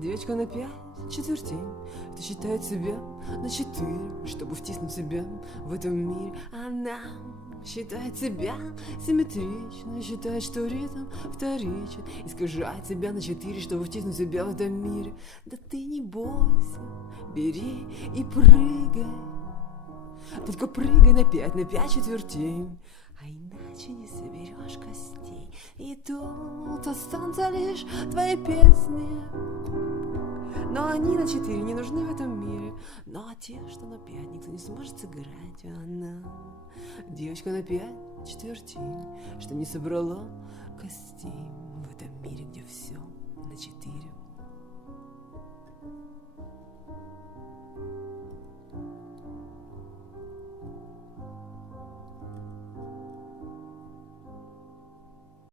Девочка на 5 четвертей, это считает себя на 4, чтобы втиснуть себя в этом мире. Она считает себя симметричной, считает, что ритм вторичен, искажает себя на 4, чтобы втиснуть себя в этом мире. Да ты не бойся, бери и прыгай, только прыгай на 5 четвертей, а иначе не соберешь костей. И тут останутся лишь твои песни, но они на 4 не нужны в этом мире. Ну а те, что на 5, никто не сможет сыграть. Она девочка на 5 четвертей, что не собрала костей в этом мире, где все на 4.